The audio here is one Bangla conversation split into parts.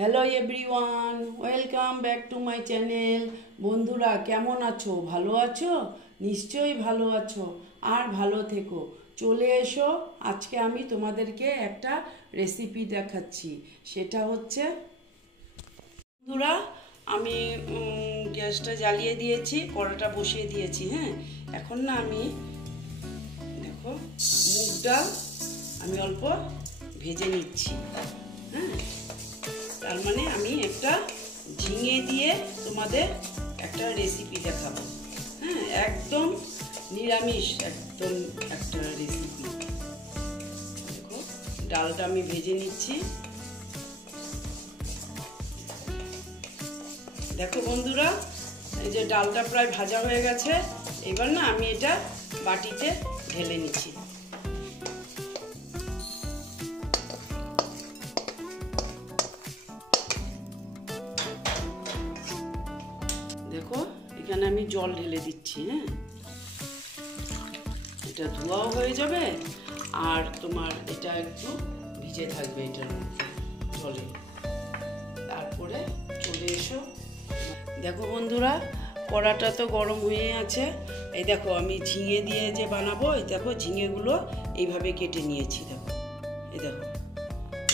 Hello everyone, welcome back to my channel. বন্ধুরা কেমন আছো? ভালো আছো? নিশ্চয়ই ভালো আছো, আর ভালো থেকো। চলে এসো, আজকে আমি তোমাদেরকে একটা রেসিপি দেখাচ্ছি। সেটা হচ্ছে, বন্ধুরা আমি গ্যাসটা জ্বালিয়ে দিয়েছি, কড়াটা বসিয়ে দিয়েছি। হ্যাঁ, এখন না আমি দেখো মুগ ডাল আমি অল্প ভেজে নিচ্ছি। হ্যাঁ, তার মানে আমি একটা ঝিঙে দিয়ে তোমাদের একটা রেসিপি দেখাবো। হ্যাঁ, একদম নিরামিষ, একদম একটা রেসিপি। দেখো ডালটা আমি ভেজে নিচ্ছি। দেখো বন্ধুরা, এই যে ডালটা প্রায় ভাজা হয়ে গেছে। এবার না আমি এটা বাটিতে ঢেলে নিচ্ছি। দেখো এখানে আমি জল ঢেলে দিচ্ছি। হ্যাঁ, এটা ধোয়াও হয়ে যাবে, আর তোমার এটা একটু ভিজে থাকবে এটার মধ্যে জলে। তারপরে চলে এসো। দেখো বন্ধুরা, কড়াটা তো গরম হয়ে আছে। এই দেখো আমি ঝিঙে দিয়ে যে বানাবো, এই দেখো ঝিঙেগুলো এইভাবে কেটে নিয়েছি। দেখো এই দেখো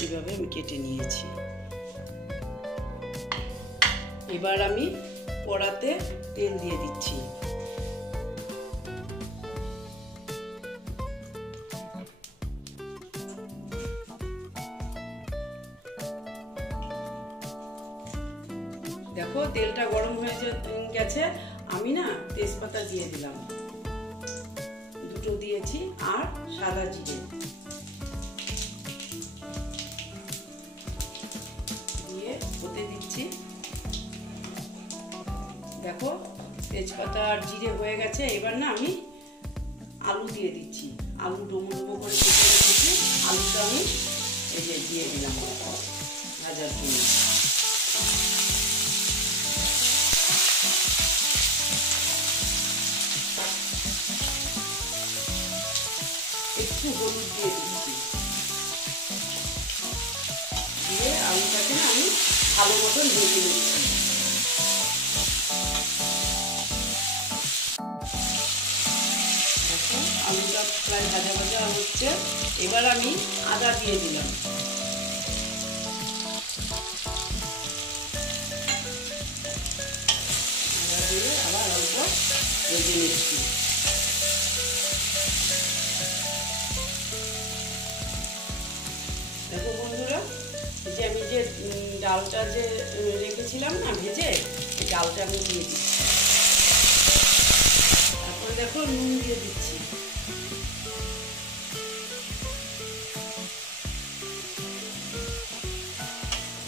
এইভাবে আমি কেটে নিয়েছি। এবার আমি কড়াতে তেল দিয়ে দিচ্ছি। দেখো তেলটা গরম হয়ে গেছে। আমি না তেজপাতা দিয়ে দিলাম, দুটো দিয়েছি, আর সাদা জিরে দিয়ে হতে দিচ্ছি। দেখো তেজপাতা আর জিরে হয়ে গেছে। এবার না আমি আলু দিয়ে দিচ্ছি। আলু ডুমো ডুমো করে কেটে রেখেছি, আলুটা আমি এই যে দিয়ে দিলাম ভাজার জন্য। একটু হলুদ দিয়ে দিচ্ছি, দিয়ে আলুটাকে না আমি ভালো মতন ভেজে নিচ্ছি। আলুটা প্রায় ভাজা ভাজা হচ্ছে। এবার আমি আদা দিয়ে দিলাম। আদা দিয়ে আবার অল্প ভেজে নিচ্ছি। দেখো বন্ধুরা, যে আমি যে ডালটা যে রেখেছিলাম না ভেজে, এই ডালটা আমি দিয়ে দিচ্ছি। তারপরে দেখো নুন দিয়ে দিচ্ছি।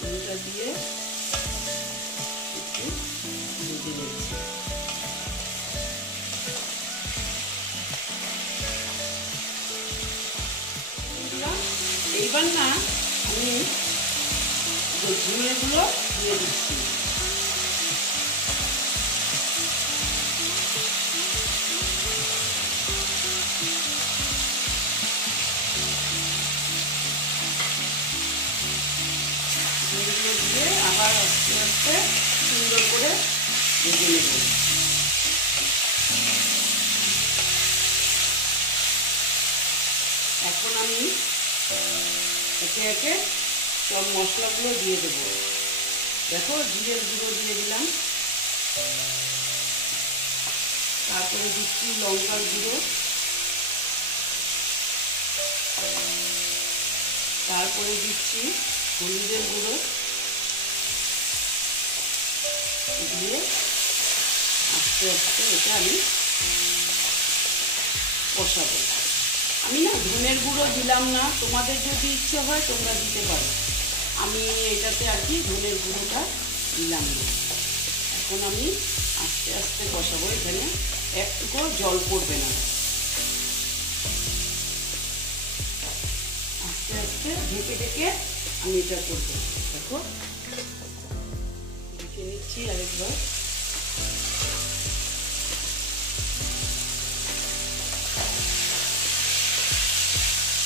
নুনটা দিয়ে একটু ভেজে নিচ্ছি। এইবার না আমি ঝিঙেগুলো দিয়ে দিচ্ছি। ঝিঙেগুলো দিয়ে আবার আস্তে আস্তে সুন্দর করে ভেজে নেব। এখন আমি একে একে সব মশলাগুলো দিয়ে দেবো। দেখো জিরের গুঁড়ো দিয়ে দিলাম, তারপরে দিচ্ছি লঙ্কার গুঁড়ো, তারপরে দিচ্ছি হলুদের গুঁড়ো, দিয়ে আস্তে আস্তে এটা আমি কষাবো। আমি না ধনের গুঁড়ো দিলাম না, তোমাদের যদি ইচ্ছে হয় তোমরা দিতে পারো। আমি এটাতে আর কি ধনের গুঁড়োটা দিলাম না। এখন আমি আস্তে আস্তে কষাবো, এখানে একটুকু জল পড়বে না। আস্তে আস্তে ঢেকে ঢেকে আমি এটা করবো। দেখো ঢেকে নিচ্ছি আরেকবার।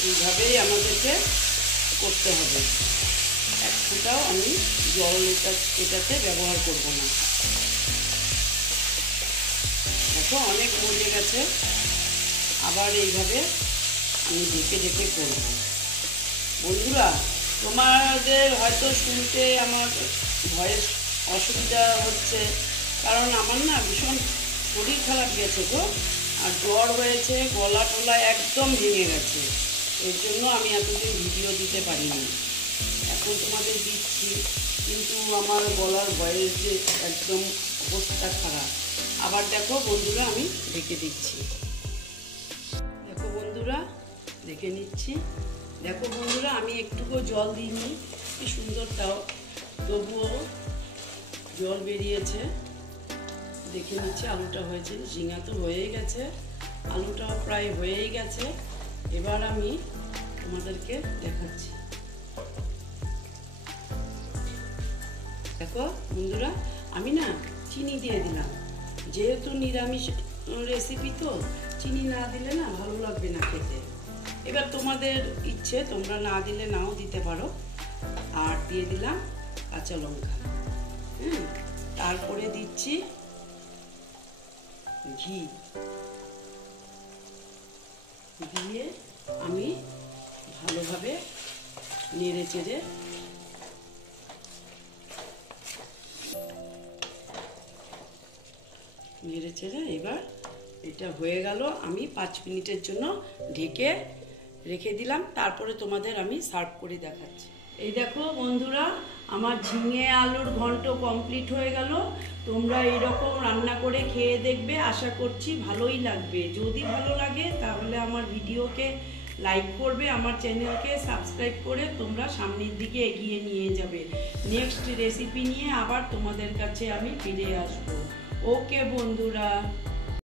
এইভাবেই আমাদেরকে করতে হবে। এক ফোঁটাও আমি জল এটাতে ব্যবহার করব না। দেখো অনেক মজে গেছে। আবার এইভাবে আমি ঢেকে ঢেকে করব। বন্ধুরা, তোমাদের হয়তো শুনতে আমার ভয়েস অসুবিধা হচ্ছে, কারণ আমার না ভীষণ শরীর খারাপ গেছে গো, আর জ্বর হয়েছে, গলা টলা একদম ভেঙে গেছে। এর জন্য আমি এতদিন ভিডিও দিতে পারিনি। এখন তোমাদের দিচ্ছি, কিন্তু আমার গলার ভয়েস যে একদম অবস্থা খারাপ। আবার দেখো বন্ধুরা, আমি ঢেকে দিচ্ছি। দেখো বন্ধুরা, দেখে নিচ্ছি। দেখো বন্ধুরা, আমি একটুকু জল দিইনি, কি সুন্দর, তাও তবুও জল বেরিয়েছে। দেখে নিচ্ছি আলুটা হয়েছে, ঝিঙা তো হয়েই গেছে, আলুটাও প্রায় হয়েই গেছে। এবার আমি তোমাদেরকে দেখাচ্ছি। দেখো বন্ধুরা, আমি না চিনি দিয়ে দিলাম, যেহেতু নিরামিষ রেসিপি তো চিনি না দিলে না ভালো লাগবে না খেতে। এবার তোমাদের ইচ্ছে, তোমরা না দিলে নাও দিতে পারো। আর দিয়ে দিলাম কাঁচা লঙ্কা। তারপরে দিচ্ছি ঘি, দিয়ে আমি ভালোভাবে নেড়ে চেড়ে এবার এটা হয়ে গেল। আমি 5 মিনিটের জন্য ঢেকে রেখে দিলাম। তারপরে তোমাদের আমি সার্ভ করে দেখাচ্ছি। এই দেখো বন্ধুরা, আমার ঝিঙে আলুর ঘন্ট কমপ্লিট হয়ে গেল। তোমরা এইরকম রান্না করে খেয়ে দেখবে, আশা করছি ভালোই লাগবে। যদি ভালো লাগে তাহলে আমার ভিডিওকে লাইক করবে, আমার চ্যানেলকে সাবস্ক্রাইব করে তোমরা সামনের দিকে এগিয়ে নিয়ে যাবে। নেক্সট রেসিপি নিয়ে আবার তোমাদের কাছে আমি ফিরে আসবো। ওকে বন্ধুরা।